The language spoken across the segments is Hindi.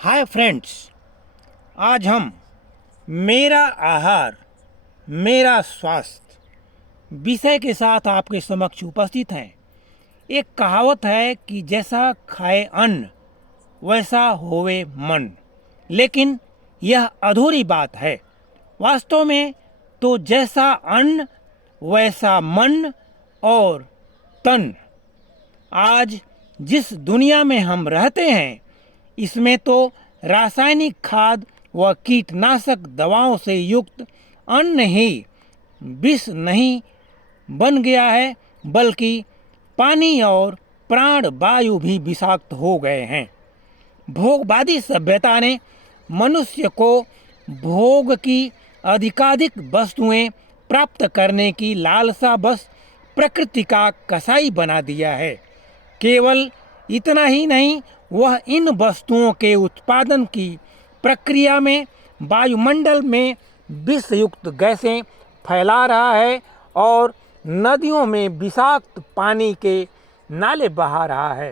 हाय फ्रेंड्स, आज हम मेरा आहार मेरा स्वास्थ्य विषय के साथ आपके समक्ष उपस्थित हैं। एक कहावत है कि जैसा खाए अन्न वैसा होवे मन, लेकिन यह अधूरी बात है। वास्तव में तो जैसा अन्न वैसा मन और तन। आज जिस दुनिया में हम रहते हैं, इसमें तो रासायनिक खाद व कीटनाशक दवाओं से युक्त अन्न ही विष नहीं बन गया है, बल्कि पानी और प्राण वायु भी विषाक्त हो गए हैं। भोगवादी सभ्यता ने मनुष्य को भोग की अधिकाधिक वस्तुएं प्राप्त करने की लालसा बस प्रकृति का कसाई बना दिया है। केवल इतना ही नहीं, वह इन वस्तुओं के उत्पादन की प्रक्रिया में वायुमंडल में विषयुक्त गैसें फैला रहा है और नदियों में विषाक्त पानी के नाले बहा रहा है।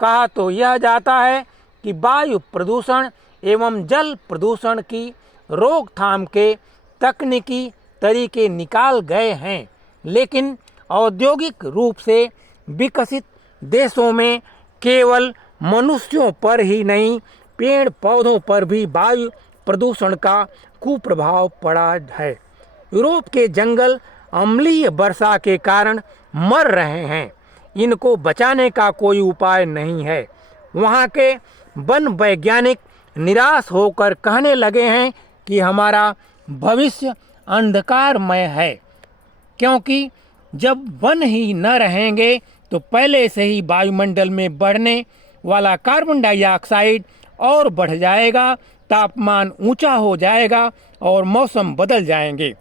कहा तो यह जाता है कि वायु प्रदूषण एवं जल प्रदूषण की रोकथाम के तकनीकी तरीके निकाल गए हैं, लेकिन औद्योगिक रूप से विकसित देशों में केवल मनुष्यों पर ही नहीं, पेड़ पौधों पर भी वायु प्रदूषण का कुप्रभाव पड़ा है। यूरोप के जंगल अम्लीय वर्षा के कारण मर रहे हैं। इनको बचाने का कोई उपाय नहीं है। वहाँ के वन वैज्ञानिक निराश होकर कहने लगे हैं कि हमारा भविष्य अंधकारमय है, क्योंकि जब वन ही न रहेंगे तो पहले से ही वायुमंडल में बढ़ने वाला कार्बन डाइऑक्साइड और बढ़ जाएगा, तापमान ऊंचा हो जाएगा और मौसम बदल जाएंगे।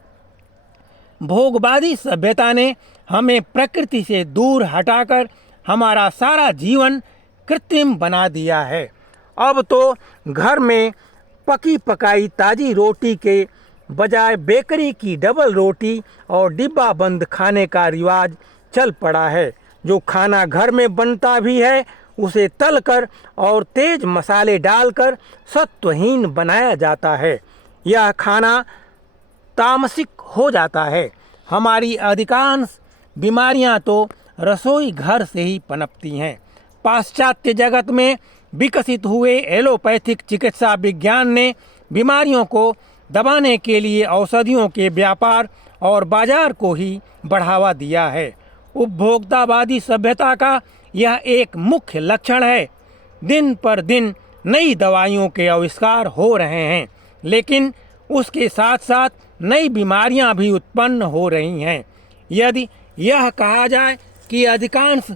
भोगवादी सभ्यता ने हमें प्रकृति से दूर हटाकर हमारा सारा जीवन कृत्रिम बना दिया है। अब तो घर में पकी पकाई ताज़ी रोटी के बजाय बेकरी की डबल रोटी और डिब्बा बंद खाने का रिवाज चल पड़ा है। जो खाना घर में बनता भी है, उसे तलकर और तेज मसाले डालकर सत्वहीन बनाया जाता है। यह खाना तामसिक हो जाता है। हमारी अधिकांश बीमारियां तो रसोई घर से ही पनपती हैं। पाश्चात्य जगत में विकसित हुए एलोपैथिक चिकित्सा विज्ञान ने बीमारियों को दबाने के लिए औषधियों के व्यापार और बाजार को ही बढ़ावा दिया है। उपभोक्तावादी सभ्यता का यह एक मुख्य लक्षण है। दिन पर दिन नई दवाइयों के आविष्कार हो रहे हैं, लेकिन उसके साथ साथ नई बीमारियां भी उत्पन्न हो रही हैं। यदि यह कहा जाए कि अधिकांश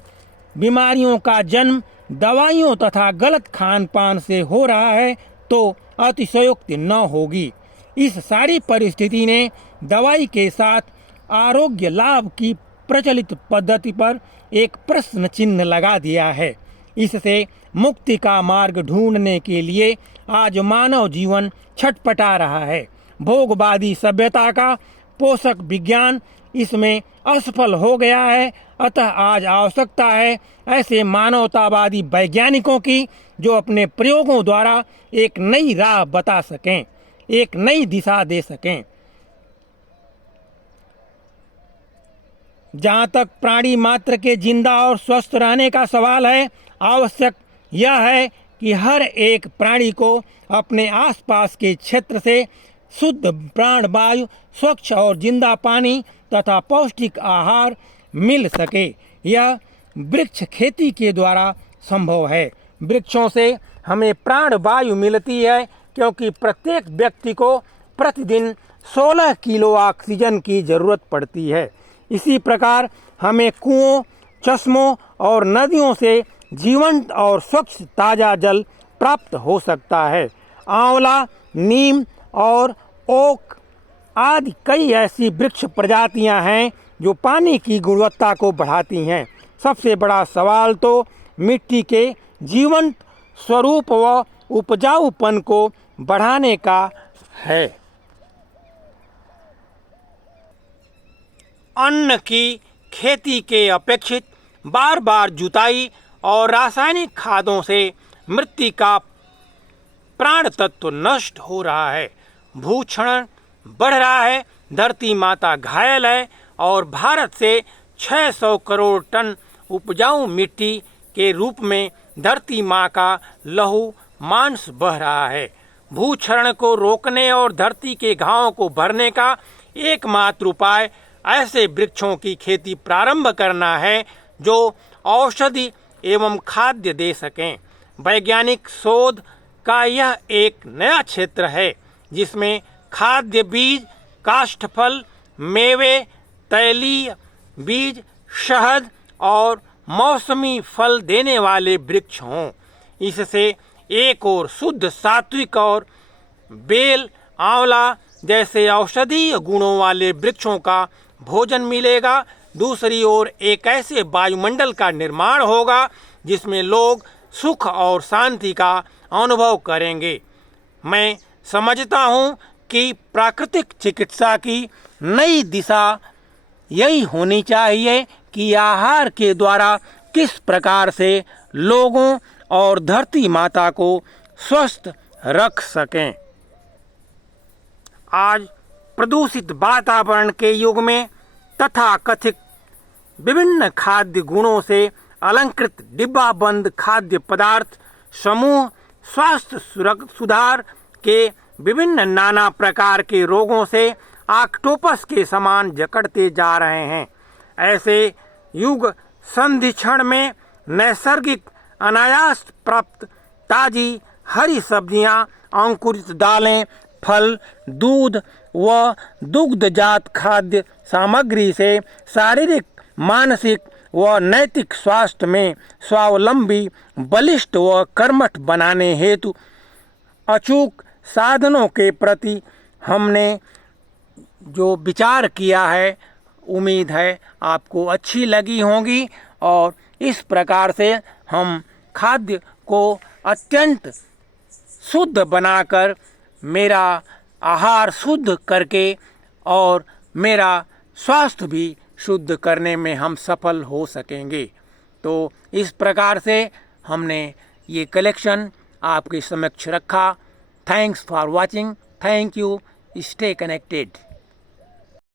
बीमारियों का जन्म दवाइयों तथा गलत खान पान से हो रहा है, तो अतिशयोक्ति न होगी। इस सारी परिस्थिति ने दवाई के साथ आरोग्य लाभ की प्रचलित पद्धति पर एक प्रश्न चिन्ह लगा दिया है। इससे मुक्ति का मार्ग ढूंढने के लिए आज मानव जीवन छटपटा रहा है। भोगवादी सभ्यता का पोषक विज्ञान इसमें असफल हो गया है। अतः आज आवश्यकता है ऐसे मानवतावादी वैज्ञानिकों की, जो अपने प्रयोगों द्वारा एक नई राह बता सकें, एक नई दिशा दे सकें। जहाँ तक प्राणी मात्र के जिंदा और स्वस्थ रहने का सवाल है, आवश्यक यह है कि हर एक प्राणी को अपने आसपास के क्षेत्र से शुद्ध प्राण वायु, स्वच्छ और जिंदा पानी तथा पौष्टिक आहार मिल सके। यह वृक्ष खेती के द्वारा संभव है। वृक्षों से हमें प्राण वायु मिलती है, क्योंकि प्रत्येक व्यक्ति को प्रतिदिन 16 किलो ऑक्सीजन की जरूरत पड़ती है। इसी प्रकार हमें कुओं, चश्मों और नदियों से जीवंत और स्वच्छ ताज़ा जल प्राप्त हो सकता है। आंवला, नीम और ओक आदि कई ऐसी वृक्ष प्रजातियां हैं जो पानी की गुणवत्ता को बढ़ाती हैं। सबसे बड़ा सवाल तो मिट्टी के जीवंत स्वरूप व उपजाऊपन को बढ़ाने का है। अन्न की खेती के अपेक्षित बार बार जुताई और रासायनिक खादों से मिट्टी का प्राण तत्व नष्ट हो रहा है, भूक्षरण बढ़ रहा है, धरती माता घायल है और भारत से 600 करोड़ टन उपजाऊ मिट्टी के रूप में धरती माँ का लहू मांस बह रहा है। भूक्षरण को रोकने और धरती के घावों को भरने का एकमात्र उपाय ऐसे वृक्षों की खेती प्रारंभ करना है जो औषधि एवं खाद्य दे सकें। वैज्ञानिक शोध का यह एक नया क्षेत्र है जिसमें खाद्य बीज, काष्ठफल, मेवे, तैलीय बीज, शहद और मौसमी फल देने वाले वृक्ष हों। इससे एक और शुद्ध सात्विक और बेल, आंवला जैसे औषधीय गुणों वाले वृक्षों का भोजन मिलेगा। दूसरी ओर एक ऐसे वायुमंडल का निर्माण होगा जिसमें लोग सुख और शांति का अनुभव करेंगे। मैं समझता हूँ कि प्राकृतिक चिकित्सा की नई दिशा यही होनी चाहिए कि आहार के द्वारा किस प्रकार से लोगों और धरती माता को स्वस्थ रख सकें। आज प्रदूषित वातावरण के युग में तथा कथित विभिन्न खाद्य गुणों से अलंकृत डिब्बाबंद खाद्य पदार्थ समूह स्वास्थ्य सुधार के विभिन्न नाना प्रकार के रोगों से ऑक्टोपस के समान जकड़ते जा रहे हैं। ऐसे युग संधि क्षण में नैसर्गिक अनायास प्राप्त ताजी हरी सब्जियां, अंकुरित दालें, फल, दूध व दुग्धजात खाद्य सामग्री से शारीरिक, मानसिक व नैतिक स्वास्थ्य में स्वावलंबी, बलिष्ठ व कर्मठ बनाने हेतु अचूक साधनों के प्रति हमने जो विचार किया है, उम्मीद है आपको अच्छी लगी होंगी। और इस प्रकार से हम खाद्य को अत्यंत शुद्ध बनाकर, मेरा आहार शुद्ध करके और मेरा स्वास्थ्य भी शुद्ध करने में हम सफल हो सकेंगे। तो इस प्रकार से हमने ये कलेक्शन आपके समक्ष रखा। Thanks for watching. Thank you. Stay connected.